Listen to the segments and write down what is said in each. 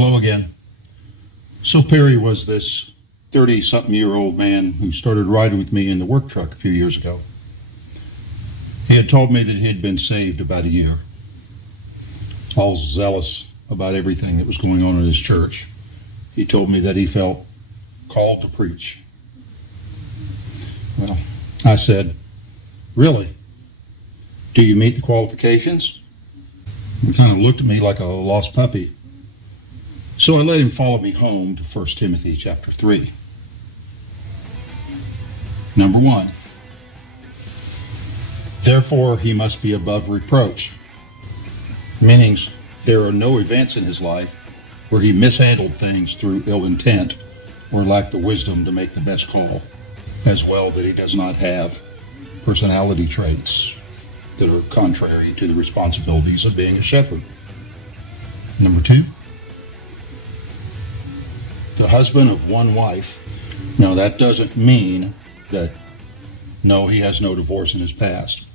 Hello again. So Perry was this 30-something-year-old man who started riding with me in the work truck a few years ago. He had told me that he had been saved about a year, all zealous about everything that was going on in his church. He told me that he felt called to preach. Well, I said, "Really? Do you meet the qualifications?" He kind of looked at me like a lost puppy. So I let him follow me home to 1 Timothy chapter 3. Number 1. Therefore he must be above reproach. Meaning there are no events in his life where he mishandled things through ill intent or lacked the wisdom to make the best call. As well that he does not have personality traits that are contrary to the responsibilities of being a shepherd. Number 2. The husband of one wife. Now that doesn't mean that he has no divorce in his past.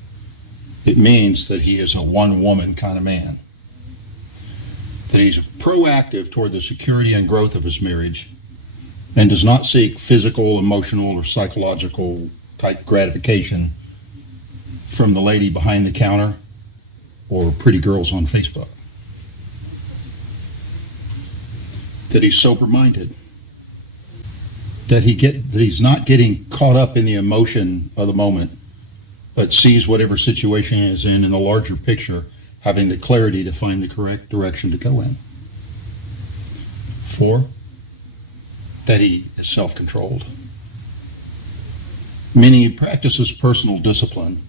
It means that he is a one-woman kind of man. That he's proactive toward the security and growth of his marriage and does not seek physical, emotional, or psychological type gratification from the lady behind the counter or pretty girls on Facebook. That he's sober-minded, that he's not getting caught up in the emotion of the moment, but sees whatever situation he is in the larger picture, having the clarity to find the correct direction to go in. 4, that he is self-controlled, meaning he practices personal discipline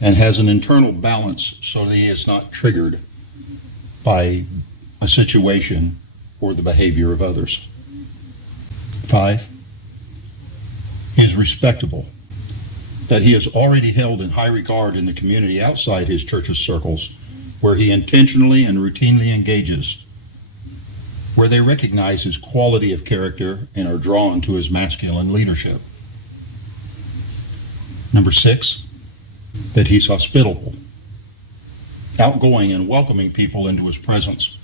and has an internal balance so that he is not triggered by a situation or the behavior of others. 5, he is respectable, that he is already held in high regard in the community outside his church's circles, where he intentionally and routinely engages, where they recognize his quality of character and are drawn to his masculine leadership. Number 6, that he's hospitable, outgoing and welcoming people into his presence,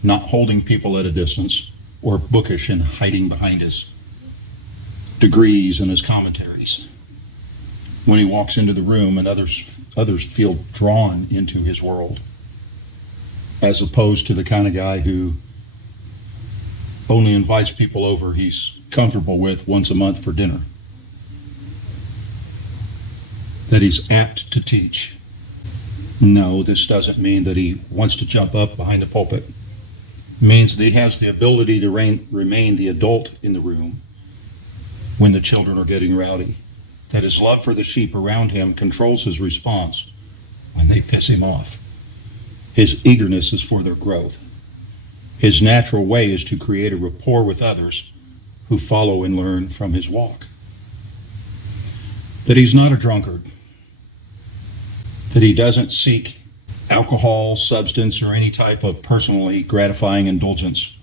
not holding people at a distance or bookish and hiding behind his degrees and his commentaries. When he walks into the room and others feel drawn into his world, as opposed to the kind of guy who only invites people over he's comfortable with once a month for dinner. That he's apt to teach. No, this doesn't mean that he wants to jump up behind the pulpit. It means that he has the ability to remain the adult in the room when the children are getting rowdy. That his love for the sheep around him controls his response when they piss him off. His eagerness is for their growth. His natural way is to create a rapport with others who follow and learn from his walk. That he's not a drunkard. That he doesn't seek alcohol, substance, or any type of personally gratifying indulgence.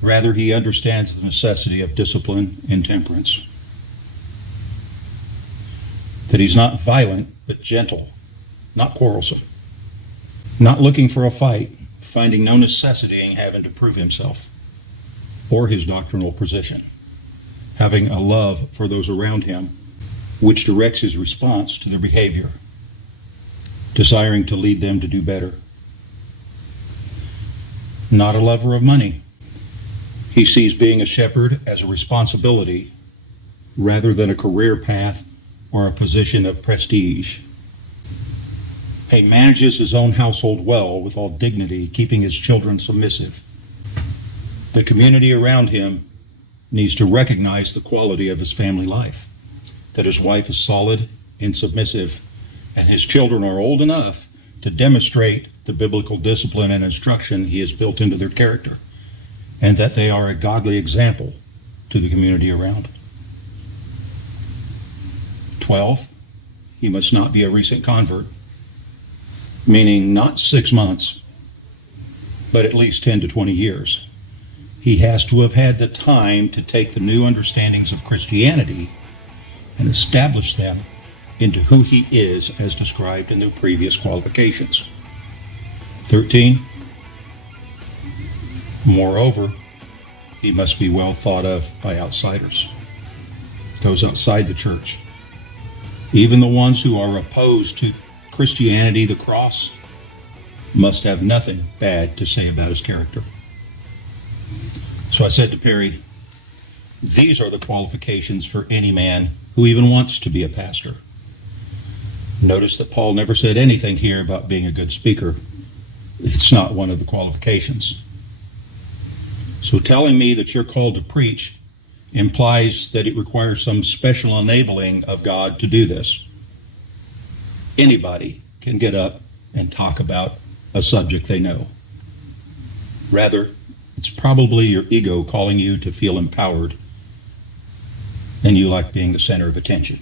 Rather, he understands the necessity of discipline and temperance. That he's not violent, but gentle, not quarrelsome, not looking for a fight, finding no necessity in having to prove himself or his doctrinal position, having a love for those around him, which directs his response to their behavior, desiring to lead them to do better. Not a lover of money. He sees being a shepherd as a responsibility rather than a career path or a position of prestige. He manages his own household well with all dignity, keeping his children submissive. The community around him needs to recognize the quality of his family life, that his wife is solid and submissive, and his children are old enough to demonstrate the biblical discipline and instruction he has built into their character, and that they are a godly example to the community around. 12, he must not be a recent convert, meaning not 6 months, but at least 10 to 20 years. He has to have had the time to take the new understandings of Christianity and establish them into who he is as described in the previous qualifications. 13, Moreover, he must be well thought of by outsiders, those outside the church. Even the ones who are opposed to Christianity, the cross, must have nothing bad to say about his character. So I said to Perry, these are the qualifications for any man who even wants to be a pastor. Notice that Paul never said anything here about being a good speaker. It's not one of the qualifications. So telling me that you're called to preach implies that it requires some special enabling of God to do this. Anybody can get up and talk about a subject they know. Rather, it's probably your ego calling you to feel empowered, and you like being the center of attention.